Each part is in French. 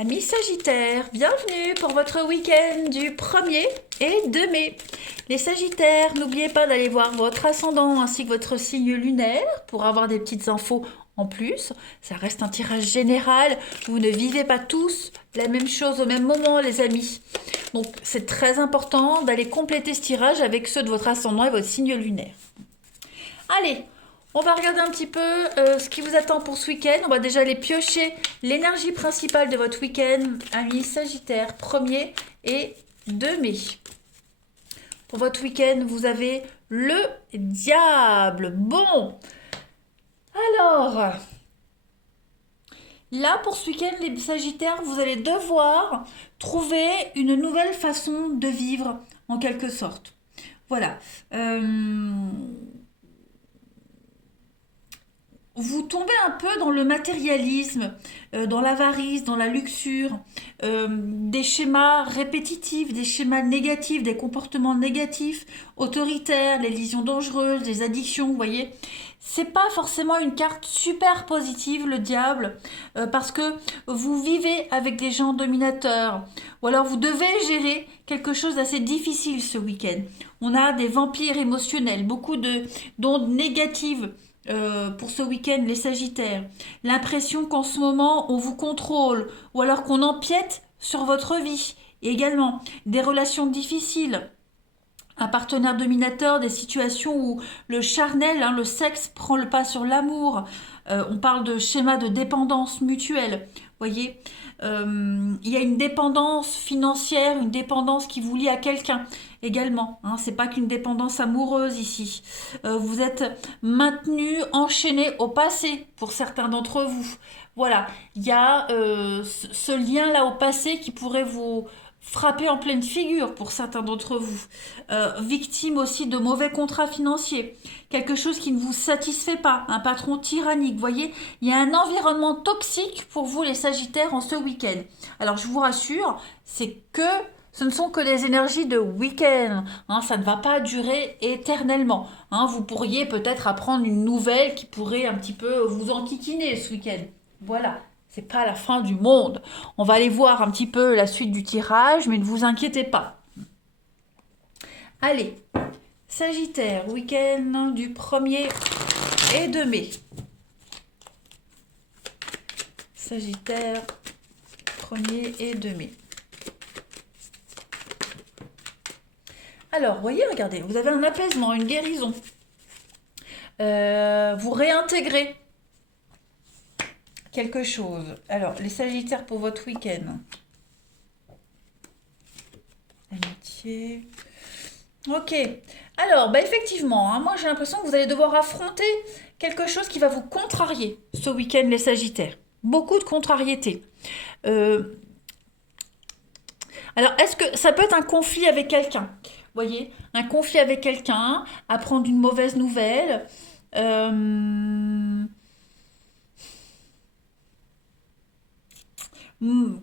Amis Sagittaires, bienvenue pour votre week-end du 1er et 2 mai. Les Sagittaires, n'oubliez pas d'aller voir votre ascendant ainsi que votre signe lunaire pour avoir des petites infos en plus. Ça reste un tirage général, vous ne vivez pas tous la même chose au même moment les amis. Donc c'est très important d'aller compléter ce tirage avec ceux de votre ascendant et votre signe lunaire. Allez, on va regarder un petit peu ce qui vous attend pour ce week-end. On va déjà aller piocher l'énergie principale de votre week-end, amis Sagittaire, 1er et 2 mai. Pour votre week-end, vous avez le diable. Bon, alors, là pour ce week-end, les Sagittaires, vous allez devoir trouver une nouvelle façon de vivre, en quelque sorte. Voilà. Vous tombez un peu dans le matérialisme, dans l'avarice, dans la luxure, des schémas répétitifs, des schémas négatifs, des comportements négatifs, autoritaires, les lisions dangereuses, les addictions, vous voyez. C'est pas forcément une carte super positive, le diable, parce que vous vivez avec des gens dominateurs, ou alors vous devez gérer quelque chose d'assez difficile ce week-end. On a des vampires émotionnels, beaucoup d'ondes négatives pour ce week-end, les Sagittaires. L'impression qu'en ce moment, on vous contrôle ou alors qu'on empiète sur votre vie. Et également, des relations difficiles. Un partenaire dominateur, des situations où le charnel, le sexe prend le pas sur l'amour. On parle de schéma de dépendance mutuelle. Voyez, il y a une dépendance financière, une dépendance qui vous lie à quelqu'un également. C'est pas qu'une dépendance amoureuse ici. Vous êtes maintenu, enchaîné au passé pour certains d'entre vous. Voilà, il y a ce lien-là au passé qui pourrait vous frapper en pleine figure pour certains d'entre vous. Victime aussi de mauvais contrats financiers. Quelque chose qui ne vous satisfait pas. Un patron tyrannique. Vous voyez, il y a un environnement toxique pour vous les Sagittaires en ce week-end. Alors je vous rassure, ce ne sont que des énergies de week-end. Ça ne va pas durer éternellement. Vous pourriez peut-être apprendre une nouvelle qui pourrait un petit peu vous enquiquiner ce week-end. Voilà. C'est pas la fin du monde. On va aller voir un petit peu la suite du tirage, mais ne vous inquiétez pas. Allez, Sagittaire, week-end du 1er et 2 mai. Sagittaire, 1er et 2 mai. Alors, voyez, regardez, vous avez un apaisement, une guérison. Vous réintégrez quelque chose. Alors, les Sagittaires pour votre week-end. Amitié. Ok. Alors, effectivement, moi j'ai l'impression que vous allez devoir affronter quelque chose qui va vous contrarier ce week-end, les Sagittaires. Beaucoup de contrariété. Alors, est-ce que ça peut être un conflit avec quelqu'un? Vous voyez, un conflit avec quelqu'un, apprendre une mauvaise nouvelle. Vous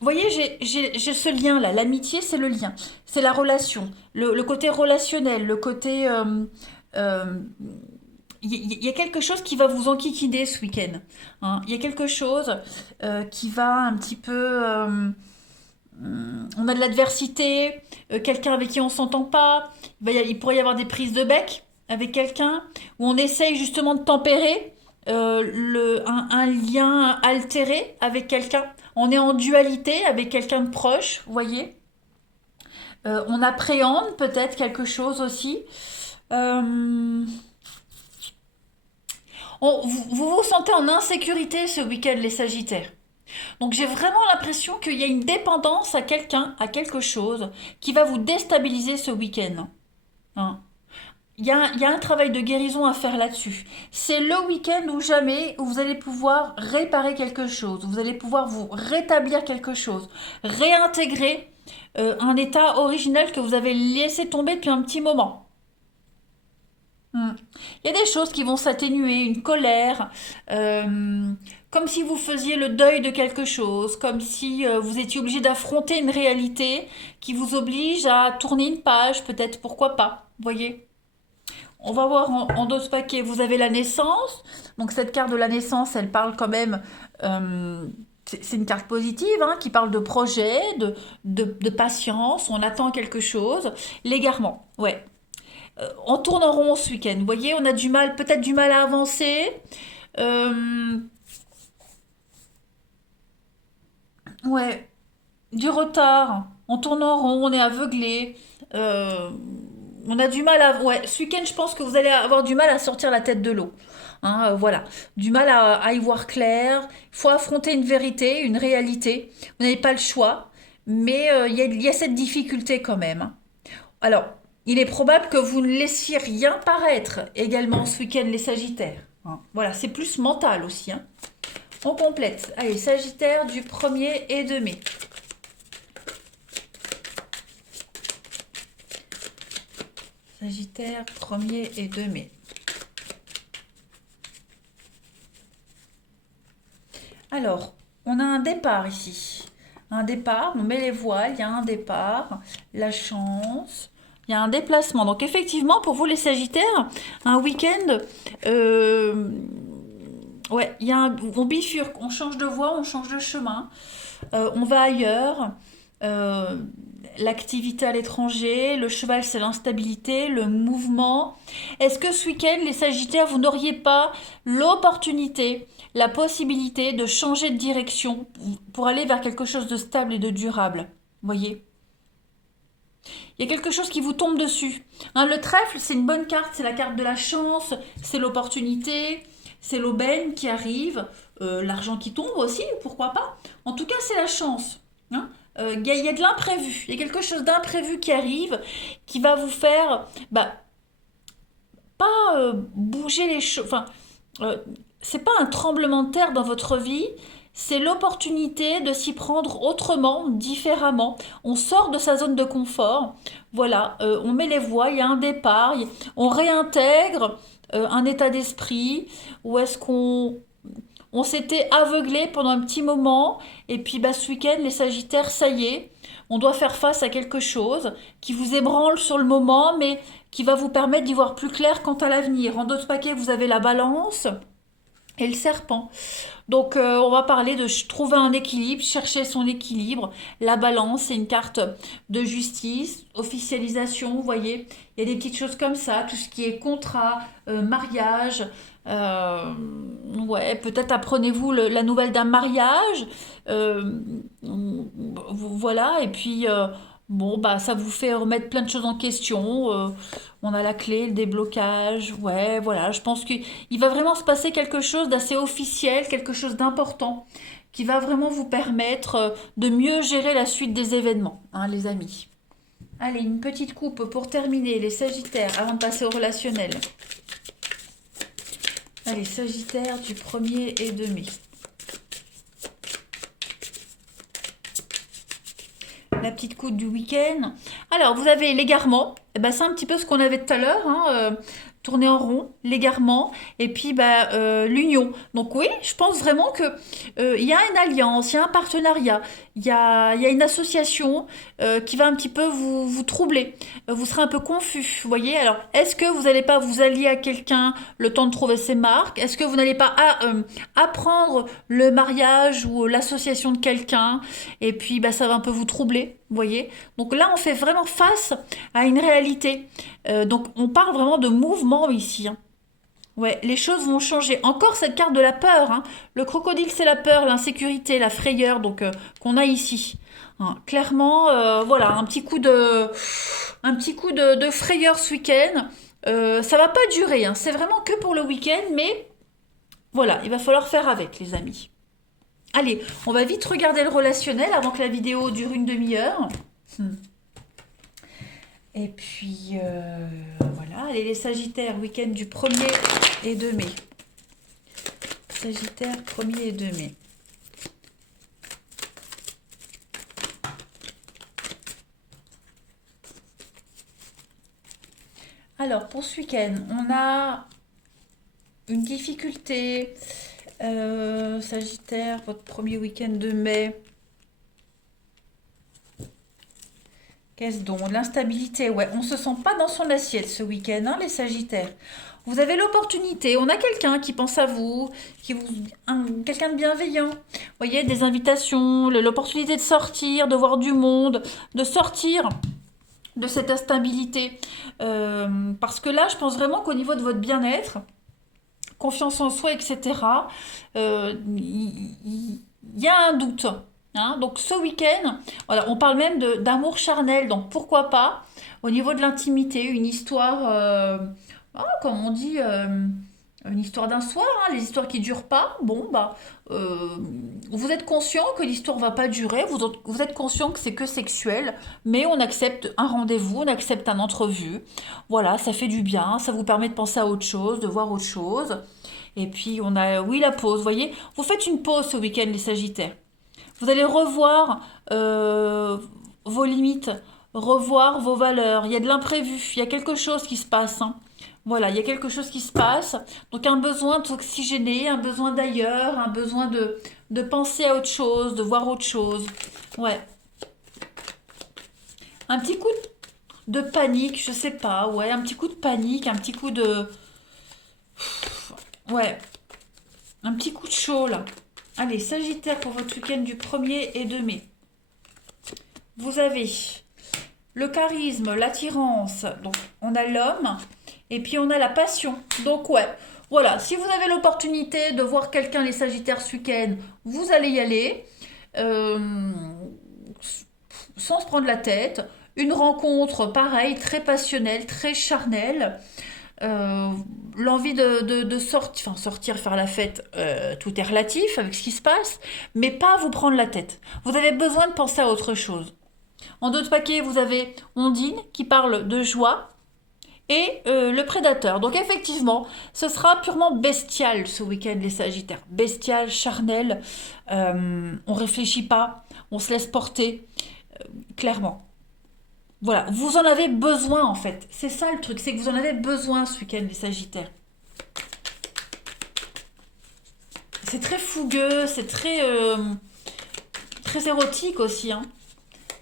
voyez, j'ai ce lien-là. L'amitié, c'est le lien. C'est la relation. Le côté relationnel, le côté... Il y a quelque chose qui va vous enquiquiner ce week-end. Il y a quelque chose qui va un petit peu... on a de l'adversité, quelqu'un avec qui on s'entend pas. Il pourrait y avoir des prises de bec avec quelqu'un, où on essaye justement de tempérer un lien altéré avec quelqu'un. On est en dualité avec quelqu'un de proche, vous voyez. On appréhende peut-être quelque chose aussi. Euh, vous vous sentez en insécurité ce week-end, les Sagittaires. Donc j'ai vraiment l'impression qu'il y a une dépendance à quelqu'un, à quelque chose, qui va vous déstabiliser ce week-end. Hein. Il y a un travail de guérison à faire là-dessus. C'est le week-end ou jamais où vous allez pouvoir réparer quelque chose, vous allez pouvoir vous rétablir quelque chose, réintégrer un état original que vous avez laissé tomber depuis un petit moment. Il y a des choses qui vont s'atténuer, une colère, comme si vous faisiez le deuil de quelque chose, comme si vous étiez obligé d'affronter une réalité qui vous oblige à tourner une page, peut-être, pourquoi pas, voyez. On va voir en dos paquets. Vous avez la naissance. Donc cette carte de la naissance, elle parle quand même c'est une carte positive hein, qui parle de projet, de patience, on attend quelque chose. L'égarement, ouais. On tourne en rond ce week-end. Vous voyez, on a du mal, peut-être du mal à avancer. Euh, ouais, du retard. On tourne en rond, on est aveuglé. Euh, on a du mal à... Ouais, ce week-end, je pense que vous allez avoir du mal à sortir la tête de l'eau. Hein, voilà, du mal à y voir clair. Il faut affronter une vérité, une réalité. Vous n'avez pas le choix, mais il y a cette difficulté quand même. Hein. Alors, il est probable que vous ne laissiez rien paraître également ce week-end, les Sagittaires. Hein. Voilà, c'est plus mental aussi. Hein. On complète. Allez, Sagittaire du 1er et 2 mai. Sagittaire, 1er et 2 mai. Alors, on a un départ ici. Un départ, on met les voiles, il y a un départ, la chance, il y a un déplacement. Donc effectivement, pour vous les Sagittaires, un week-end, euh, ouais, on bifurque, on change de voie, on change de chemin, on va ailleurs. Euh, L'activité à l'étranger, le cheval c'est l'instabilité, le mouvement. Est-ce que ce week-end, les Sagittaires, vous n'auriez pas l'opportunité, la possibilité de changer de direction pour aller vers quelque chose de stable et de durable? Vous voyez? Il y a quelque chose qui vous tombe dessus. Hein, le trèfle, c'est une bonne carte, c'est la carte de la chance, c'est l'opportunité, c'est l'aubaine qui arrive, l'argent qui tombe aussi, pourquoi pas. En tout cas, c'est la chance. Hein. Y a de l'imprévu, il y a quelque chose d'imprévu qui arrive, qui va vous faire, bah, pas bouger les choses. Enfin, euh, c'est pas un tremblement de terre dans votre vie, c'est l'opportunité de s'y prendre autrement, différemment. On sort de sa zone de confort. Voilà, on met les voies, il y a un départ, on réintègre un état d'esprit. Où est-ce qu'on s'était aveuglé pendant un petit moment et puis bah, ce week-end, les Sagittaires, ça y est, on doit faire face à quelque chose qui vous ébranle sur le moment, mais qui va vous permettre d'y voir plus clair quant à l'avenir. En d'autres paquets, vous avez la balance et le serpent. Donc on va parler de trouver un équilibre, chercher son équilibre. La balance, c'est une carte de justice, officialisation, vous voyez. Il y a des petites choses comme ça, tout ce qui est contrat, mariage. euh, ouais, peut-être apprenez-vous la nouvelle d'un mariage. euh, voilà, et puis bon, bah ça vous fait remettre plein de choses en question. On a la clé, le déblocage. Ouais, voilà, je pense qu'il va vraiment se passer quelque chose d'assez officiel, quelque chose d'important, qui va vraiment vous permettre de mieux gérer la suite des événements, hein, les amis. Allez, une petite coupe pour terminer, les Sagittaires, avant de passer au relationnel. Allez, Sagittaire du 1er et 2 mai. La petite coupe du week-end. Alors, vous avez l'égarement. Eh ben, c'est un petit peu ce qu'on avait tout à l'heure. Hein, tourner en rond, l'égarement. Et puis, bah, l'union. Donc oui, je pense vraiment que il y a une alliance, il y a un partenariat, il y a une association qui va un petit peu vous troubler. Vous serez un peu confus, vous voyez. Alors, est-ce que vous n'allez pas vous allier à quelqu'un le temps de trouver ses marques? Est-ce que vous n'allez pas apprendre le mariage ou l'association de quelqu'un? Et puis, bah, ça va un peu vous troubler, vous voyez. Donc là, on fait vraiment face à une réalité. Donc, on parle vraiment de mouvement ici. Hein. Ouais, les choses vont changer. Encore cette carte de la peur. Hein. Le crocodile, c'est la peur, l'insécurité, la frayeur, donc qu'on a ici. Hein, clairement, voilà, un petit coup de frayeur ce week-end. Ça va pas durer. Hein. C'est vraiment que pour le week-end, mais voilà, il va falloir faire avec, les amis. Allez, on va vite regarder le relationnel avant que la vidéo dure une demi-heure. Et puis, voilà. Allez, les Sagittaires, week-end du 1er et 2 mai. Sagittaire, 1er et 2 mai. Alors, pour ce week-end, on a une difficulté. Sagittaire, votre premier week-end de mai. Qu'est-ce donc? De l'instabilité, ouais. On se sent pas dans son assiette ce week-end, hein, les Sagittaires. Vous avez l'opportunité, on a quelqu'un qui pense à vous, quelqu'un de bienveillant. Vous voyez, des invitations, l'opportunité de sortir, de voir du monde, de sortir de cette instabilité. Parce que là, je pense vraiment qu'au niveau de votre bien-être, confiance en soi, etc., il y a un doute. Hein. Donc ce week-end, voilà, on parle même d'amour charnel, donc pourquoi pas, au niveau de l'intimité, une histoire, comme on dit, une histoire d'un soir, hein, les histoires qui durent pas, bon, bah, euh, vous êtes conscient que l'histoire va pas durer, vous êtes conscient que c'est que sexuel, mais on accepte un rendez-vous, on accepte un entrevue, voilà, ça fait du bien, ça vous permet de penser à autre chose, de voir autre chose. Et puis on a, oui, la pause, vous voyez, vous faites une pause ce week-end, les Sagittaires. Vous allez revoir vos limites, revoir vos valeurs. Il y a de l'imprévu, il y a quelque chose qui se passe. Hein. Voilà, il y a quelque chose qui se passe. Donc un besoin de s'oxygéner, un besoin d'ailleurs, un besoin de penser à autre chose, de voir autre chose. Ouais. Un petit coup de panique, je sais pas. Ouais, un petit coup de panique, un petit coup de... Ouais, un petit coup de chaud là. Allez, Sagittaire pour votre week-end du 1er et 2 mai. Vous avez le charisme, l'attirance, donc on a l'homme, et puis on a la passion. Donc ouais, voilà, si vous avez l'opportunité de voir quelqu'un, les Sagittaires, ce week-end, vous allez y aller, euh, sans se prendre la tête. Une rencontre, pareil, très passionnelle, très charnelle. Euh, L'envie de sortir, enfin sortir, faire la fête, tout est relatif avec ce qui se passe, mais pas vous prendre la tête. Vous avez besoin de penser à autre chose. En d'autres paquets, vous avez Ondine qui parle de joie et le prédateur. Donc effectivement, ce sera purement bestial ce week-end, les Sagittaires. Bestial, charnel, on réfléchit pas, on se laisse porter, clairement. Voilà, vous en avez besoin en fait. C'est ça le truc, c'est que vous en avez besoin ce week-end, les Sagittaires. C'est très fougueux, c'est très érotique aussi. Hein.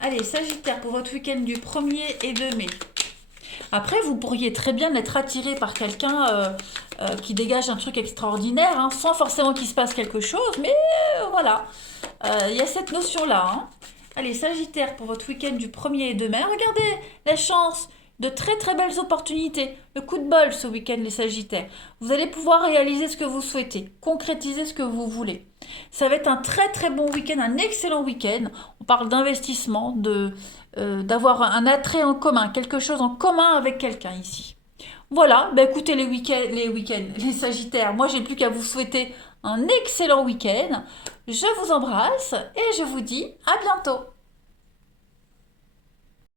Allez, Sagittaire, pour votre week-end du 1er et 2 mai. Après, vous pourriez très bien être attiré par quelqu'un qui dégage un truc extraordinaire, hein, sans forcément qu'il se passe quelque chose, mais voilà, il y a cette notion-là. Hein. Allez, Sagittaire, pour votre week-end du 1er et 2 mai, regardez la chance de très très belles opportunités. Le coup de bol ce week-end, les Sagittaires. Vous allez pouvoir réaliser ce que vous souhaitez, concrétiser ce que vous voulez. Ça va être un très très bon week-end, un excellent week-end. On parle d'investissement, d'avoir un attrait en commun, quelque chose en commun avec quelqu'un ici. Voilà, bah écoutez les Sagittaires, moi j'ai plus qu'à vous souhaiter un excellent week-end. Je vous embrasse et je vous dis à bientôt.